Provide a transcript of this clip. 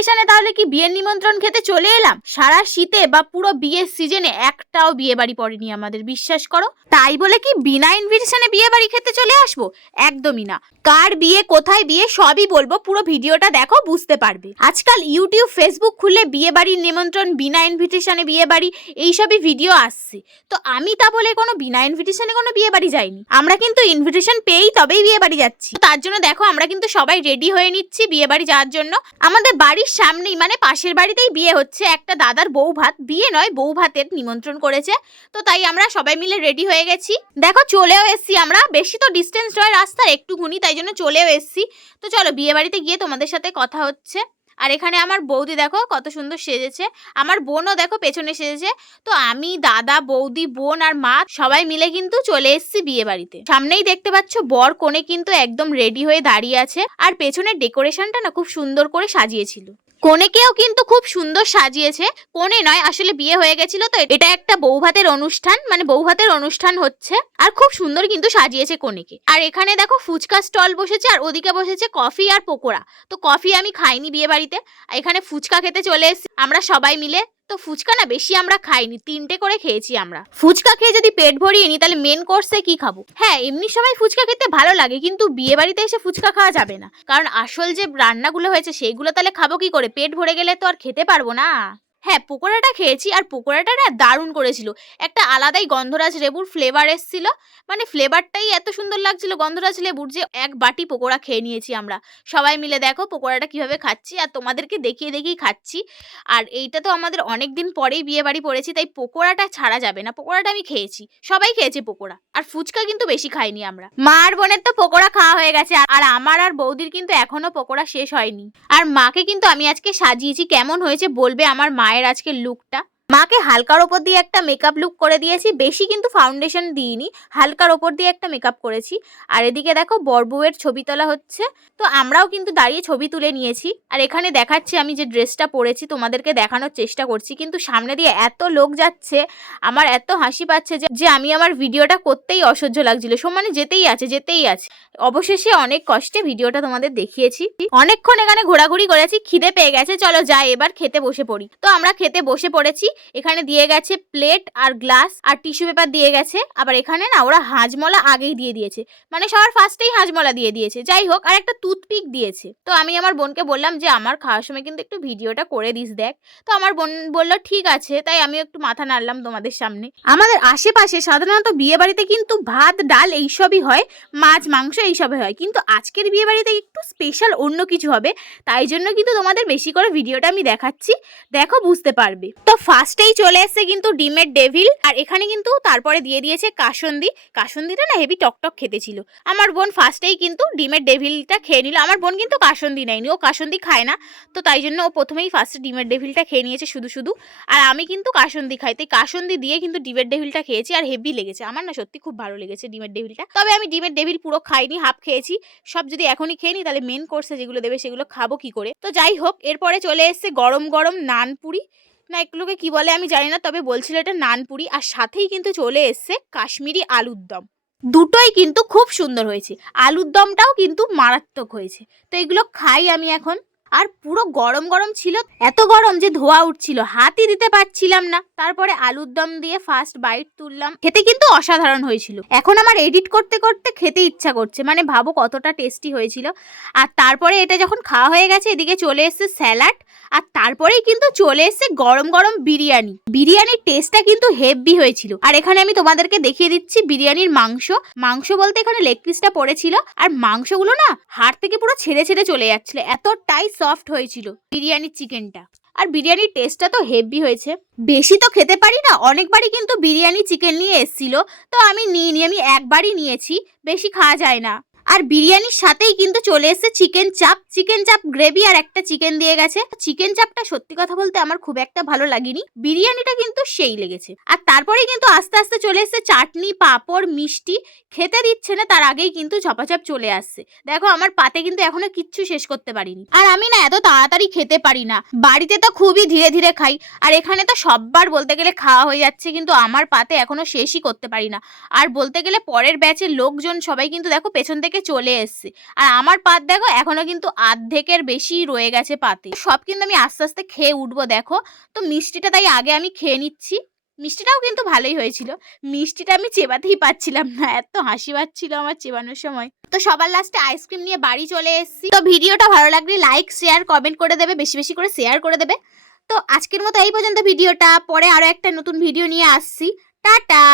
ইনভিটেশনে তাহলে কি বিয়ের নিমন্ত্রণ খেতে চলে এলাম? সারা শীতে বা পুরো বিয়ের সিজনে একটাও বিয়ে বাড়ি পড়েনি আমাদের, বিশ্বাস করো। তাই বলে কি বিনা ইনভিটেশনে বিয়ে বাড়ি খেতে চলে আসবো? একদমই না। কার বিয়ে, কোথায় বিয়ে সবই বলবো, পুরো ভিডিওটা দেখো বুঝতে পারবে। আজকাল ইউটিউব, ফেসবুক খুললে বিয়ে বাড়ির নিমন্ত্রণ, বিনা ইনভিটেশনে বিয়ে বাড়ি, এইসবই ভিডিও আসছে। তো আমি তা বলে কোনো বিনা ইনভিটেশনে কোনো বিয়ে বাড়ি যাইনি। আমরা কিন্তু ইনভিটেশন পেয়েই তবেই বিয়ে বাড়ি যাচ্ছি। তার জন্য দেখো আমরা কিন্তু সবাই রেডি হয়ে নিচ্ছি বিয়ে বাড়ি যাওয়ার জন্য। আমাদের বাড়ির সামনেই মানে পাশের বাড়িতেই বিয়ে হচ্ছে। একটা দাদার বউ ভাত, বিয়ে নয় বউ ভাতের নিমন্ত্রণ করেছে। তো তাই আমরা সবাই মিলে রেডি হয়ে গেছি। দেখো চলেও এসছি আমরা, বেশি তো ডিস্টেন্স নয় রাস্তার, একটুকুনি, তাই জন্য চলেও এসছি। তো চলো বিয়ে বাড়িতে গিয়ে তোমাদের সাথে কথা হচ্ছে। আর এখানে আমার বৌদি দেখো কত সুন্দর সেজেছে, আমার বোনও দেখো পেছনে সেজেছে। তো আমি, দাদা, বৌদি, বোন আর মা সবাই মিলে কিন্তু চলে এসেছি বিয়ে বাড়িতে। সামনেই দেখতে পাচ্ছ বর কনে কিন্তু একদম রেডি হয়ে দাঁড়িয়ে আছে। আর পেছনের ডেকোরেশনটা না খুব সুন্দর করে সাজিয়েছিল। কনেকেও কিন্তু খুব সুন্দর সাজিয়েছে। কনে নয়, আসলে বিয়ে হয়ে গেছিল তো এটা একটা বৌভাতের অনুষ্ঠান, মানে বৌভাতের অনুষ্ঠান হচ্ছে। আর খুব সুন্দর কিন্তু সাজিয়েছে কনেকে। আর এখানে দেখো ফুচকা স্টল বসেছে, আর ওদিকে বসেছে কফি আর পকোড়া। তো কফি আমি খাইনি বিয়ে বাড়িতে, এখানে ফুচকা খেতে চলে এসেছি আমরা সবাই মিলে। তো ফুচকা না বেশি আমরা খাইনি, 3টে করে খেয়েছি আমরা। ফুচকা খেয়ে যদি পেট ভরিয়ে নি তাহলে মেন কোর্সে কি খাবো? হ্যাঁ, এমনি সময় ফুচকা খেতে ভালো লাগে, কিন্তু বিয়ে বাড়িতে এসে ফুচকা খাওয়া যাবে না, কারণ আসল যে রান্নাগুলো হয়েছে সেইগুলো তাহলে খাবো কি করে? পেট ভরে গেলে তো আর খেতে পারবো না। হ্যাঁ, পকোড়াটা খেয়েছি, আর পকোড়াটা না দারুণ করেছিল। একটা আলাদাই গন্ধরাজ লেবুর ফ্লেভার এসেছিল, মানে ফ্লেভারটাই এত সুন্দর লাগছিল গন্ধরাজ লেবুর, যে এক বাটি পকোড়া খেয়ে নিয়েছি আমরা সবাই মিলে। দেখো পকোড়াটা কিভাবে খাচ্ছি, আর তোমাদেরকে দেখিয়ে দেখিয়ে খাচ্ছি। আর এইটা তো আমাদের অনেক দিন পরেই বিয়ে বাড়ি পড়েছি, তাই পকোড়াটা ছাড়া যাবে না। পকোড়াটা আমি খেয়েছি, সবাই খেয়েছে পকোড়া। আর ফুচকা কিন্তু বেশি খাইনি আমরা। মা আর বোনের তো পকোড়া খাওয়া হয়ে গেছে, আর আমার আর বৌদির কিন্তু এখনো পকোড়া শেষ হয়নি। আর মাকে কিন্তু আমি আজকে সাজিয়েছি, কেমন হয়েছে বলবে আমার মায়ের আজকের লুকটা। মাকে হালকার ওপর দিয়ে একটা মেকআপ লুক করে দিয়েছি, বেশি কিন্তু ফাউন্ডেশন দিইনি, হালকার ওপর দিয়ে একটা মেকআপ করেছি। আর এদিকে দেখো বরবউয়ের ছবি তোলা হচ্ছে, তো আমরাও কিন্তু দাঁড়িয়ে ছবি তুলে নিয়েছি। আর এখানে দেখাচ্ছি আমি যে ড্রেসটা পরেছি, তোমাদেরকে দেখানোর চেষ্টা করছি, কিন্তু সামনে দিয়ে এত লোক যাচ্ছে, আমার এত হাসি পাচ্ছে যে আমি আমার ভিডিওটা করতেই অসহ্য লাগছিল। সমানে যেতেই আছে। অবশেষে অনেক কষ্টে ভিডিওটা তোমাদের দেখিয়েছি। অনেকক্ষণ এখানে ঘোরাঘুরি করেছি, খিদে পেয়ে গেছে, চলো যাই এবার খেতে বসে পড়ি। তো আমরা খেতে বসে পড়েছি। এখানে দিয়ে গেছে প্লেট আর গ্লাস আর টিস্যু পেপার দিয়ে গেছে। আবার এখানে না ওরা হাজমলা আগেই দিয়ে দিয়েছে, মানে সবার ফার্স্টেই হাজমলা দিয়ে দিয়েছে। যাই হোক, আর একটা টুথপিক দিয়েছে। তো আমি আমার বোনকে বললাম যে আমার খাওয়ার সময় কিন্তু একটু ভিডিওটা করে দিস দেখ। তো আমার বোন বললো ঠিক আছে, তাই আমি একটু মাথা নাড়লাম তোমাদের সামনে। আমাদের আশেপাশে সাধারণত বিয়ে বাড়িতে কিন্তু ভাত ডাল এইসবই হয়, মাছ মাংস এইসবে হয়, কিন্তু আজকের বিয়ে বাড়িতে একটু স্পেশাল অন্য কিছু হবে, তাই জন্য কিন্তু তোমাদের বেশি করে ভিডিওটা আমি দেখাচ্ছি, দেখো বুঝতে পারবে। তো ফার্স্টেই চলে এসছে কিন্তু ডিমের ডেভিল, আর এখানে কিন্তু তারপরে দিয়ে দিয়েছে কাসন্দি। কাসন্দিটা না হেভি টকটক খেতে ছিল। আমার বোন ফার্স্টেই কিন্তু ডিমের ডেভিলটা খেয়ে নিল। আমার বোন কিন্তু কাসন্দি নেয়নি, ও কাসন্দি খায় না, তো তাই জন্য ও প্রথমেই ফার্স্টে ডিমের ডেভিলটা খেয়ে নিয়েছে শুধু শুধু। আর আমি কিন্তু কাসন্দি খাই, তাই কাসন্দি দিয়ে কিন্তু ডিমের ডেভিলটা খেয়েছি, আর হেভি লেগেছে আমার, না সত্যি খুব ভালো লেগেছে ডিমের ডেভিলটা। তবে আমি ডিমের ডেভিল পুরো খাইনি, হাফ খেয়েছি। সব যদি এখনই খেয়ে নি তাহলে মেন কোর্সে যেগুলো দেবে সেগুলো খাবো কি করে? তো যাই হোক, এরপরে চলে এসছে গরম গরম নানপুরি, না এগুলোকে কি বলে আমি জানি না, তবে বলছিল এটা নানপুরি। আর সাথেই কিন্তু চলে এসছে কাশ্মীরি আলুর দম। দুটোই কিন্তু খুব সুন্দর হয়েছে, আলুর দমটাও কিন্তু মারাত্মক হয়েছে। তো এগুলো খাই আমি এখন। আর পুরো গরম গরম ছিল, এত গরম যে ধোয়া উঠছিল, হাতই দিতে পারছিলাম না। তারপরে আলুর দম দিয়ে ফার্স্ট বাইট তুললাম, খেতে কিন্তু অসাধারণ হয়েছিল। এখন আমার এডিট করতে করতে খেতে ইচ্ছা করছে, মানে ভাবো কতটা টেস্টি হয়েছিল। আর তারপরে এটা যখন খাওয়া হয়ে গেছে, এদিকে চলে এসছে স্যালাড, আর তারপরেই কিন্তু চলে এসছে গরম গরম বিরিয়ানি। বিরিয়ানির টেস্টটা কিন্তু হেভি হয়েছিল। আর এখানে আমি তোমাদেরকে দেখিয়ে দিচ্ছি বিরিয়ানির মাংস বলতে এখানে লেগ পিসটা পড়েছিল, আর মাংসগুলো না হাড় থেকে পুরো ছেড়ে ছেড়ে চলে যাচ্ছিল, এতটাই সফট হয়েছিল বিরিয়ানির চিকেনটা। আর বিরিয়ানির টেস্টটা তো হেভি হয়েছে। বেশি তো খেতে পারি না, অনেকবারই কিন্তু বিরিয়ানি চিকেন নিয়ে এসেছিল, তো আমি নিইনি, আমি একবারই নিয়েছি, বেশি খাওয়া যায় না। আর বিরিয়ানির সাথেই কিন্তু চলে এসেছে চিকেন চাপ গ্রেভি, আর একটা চিকেন দিয়ে গেছে। চিকেন চাপটা সত্যি কথা বলতে আমার খুব একটা ভালো লাগেনি, বিরিয়ানিটা কিন্তু সেই লেগেছে। আর তারপরেই কিন্তু আস্তে আস্তে চলে এসেছে চাটনি, পাঁপড়, মিষ্টি। খেতে দিচ্ছে না তার আগেই কিন্তু ঝপাঝপ চলে আসছে। দেখো আমার পাতে কিন্তু এখনো কিচ্ছু শেষ করতে পারিনি। আর আমি না এত তাড়াতাড়ি খেতে পারি না, বাড়িতে তো খুবই ধীরে ধীরে খাই, আর এখানে তো সববার বলতে গেলে খাওয়া হয়ে যাচ্ছে, কিন্তু আমার পাতে এখনো শেষই করতে পারি না। আর বলতে গেলে পরের ব্যাচের লোকজন সবাই কিন্তু দেখো পেছন থেকে থেকে চলে এসেছে। আর আমার পাত দেখো এখনো কিন্তু অর্ধেকের বেশি রয়ে গেছে পাতে। সব কিন্তু আমি আস্তে আস্তে খেয়ে উঠবো দেখো। তো মিষ্টিটা তাই আগে আমি খেয়ে নিচ্ছি। মিষ্টিটাও কিন্তু ভালোই হয়েছিল। মিষ্টিটা আমি চেবাতেই পাচ্ছিলাম না, এত হাসি পাচ্ছিল আমার চেবানোর সময়। তো সবার লাস্টে আইসক্রিম নিয়ে বাড়ি চলে এসেছি। তো ভিডিওটা ভালো লাগলে লাইক শেয়ার কমেন্ট করে দেবে, বেশি বেশি করে শেয়ার করে দেবে। তো আজকের মতো এই পর্যন্ত ভিডিওটা, পরে আরো একটা নতুন ভিডিও নিয়ে আসছি। টাটা।